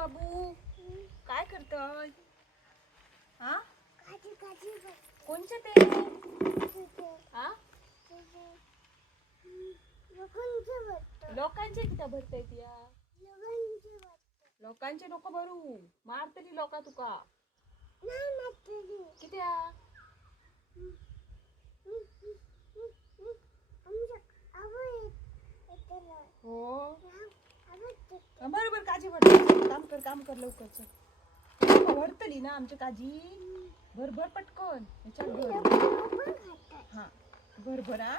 बाबू काय करतोय? हा कोणचे ते? हा लोकांचे किती भरताय या? लोकांचे नको भरू, मारतली लोका तुका किती हो बरोबर काजी भर, काम कर लवकर भरतली ना आमच्या काजी. भर भर पटकन याच्यात भर. हा भर भर हा.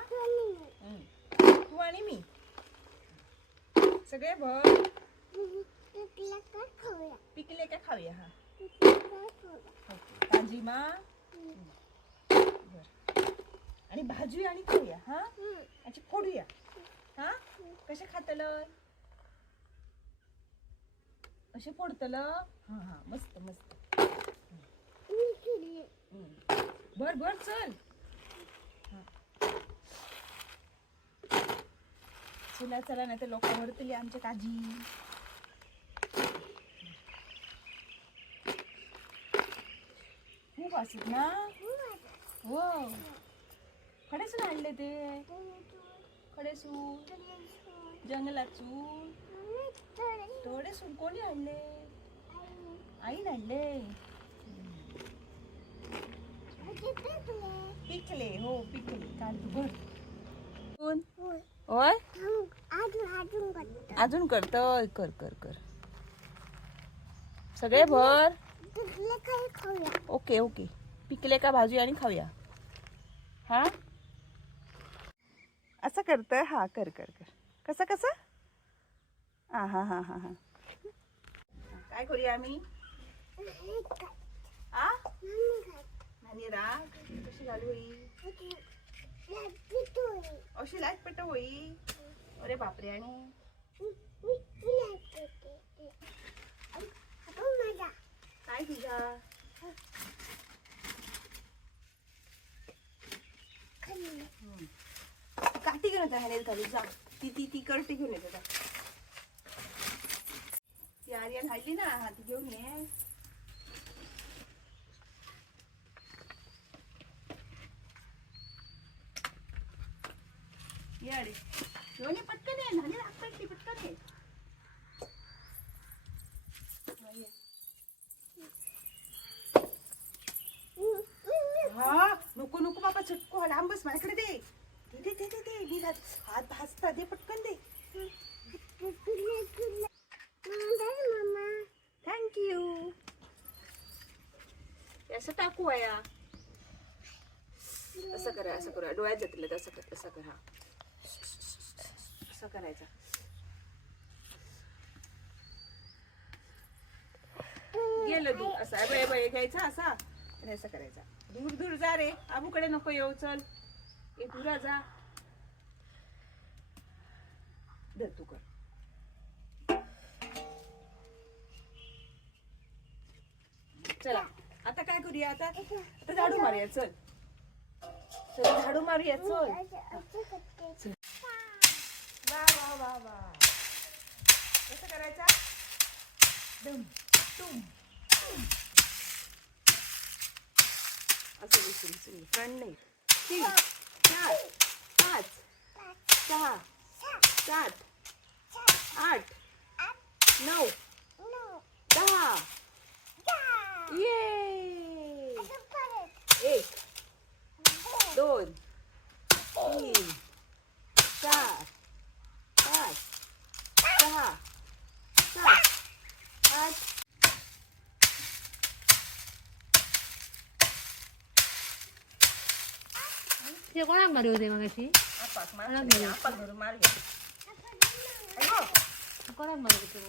तू आणि मी सगळे भर. पिकले का खाऊया? हा काजी मा भर आणि भाजी आणि खाऊया. हा याची फोडूया. हा कसे खातल असे फोडतल. हा हा मस्त मस्त. भर भर चल. चला चला नाही तर लोक भरतली आमच्या काजी. खूप असत ना हो. खडेसून आणले ते खडेसून जंगलातून थोडेसून कोणी आणले? आईने आणले. पिकले हो पिकले. काढ भर. होय अजून करतोय. कर कर कर सगळे भर. ओके ओके पिकले का भाजी आणि खाऊया. हा असं करतोय. हा कर कर कर. कसं कसं? हा हा हा हा हा. काय करूया आम्ही? आ नानी राग कशी घालू होई? अशी लाईट पेट होई. अरे बापरे. आणि काय तुझा काठी घेऊन येतात ह्याने खाली जा. ती करटी घेऊन येतात. ती आर्यन हल्ली ना. हा ती घेऊन ये. येडे घेऊन ये पटकन ये. न्हाणी राग पेटली पटकन ये. हा नको नको बाबा चटको लांब बस. माझ्याकडे दे दे दे दे दे. मी हात भाजता दे पटकन दे. थँक्यू. असं टाकू या. असं करा असं करा. डोळ्यात जातील तसं कर. तसं कर. हा असं करायचं. गेलं दूर. असा बय घ्यायचा असा आणि असं करायचा. दूर दूर जा रे. आबूकडे नको येऊ. चल ए दूरा जा. धर तू कर. चला आता काय करूया? आता झाडू मारूया. चल चल झाडू मारूया. चल वा वा वा वा. कसं करायचा? दम तुम असं विसरून फ्रंट नाही. 3 4 5 6 7 8 9 10. ये 1 2 3 4 5 6 7 8. ते कोणाक मारी होते मगाशी? आपाक धरून मारूया. कोणाक मारी होते?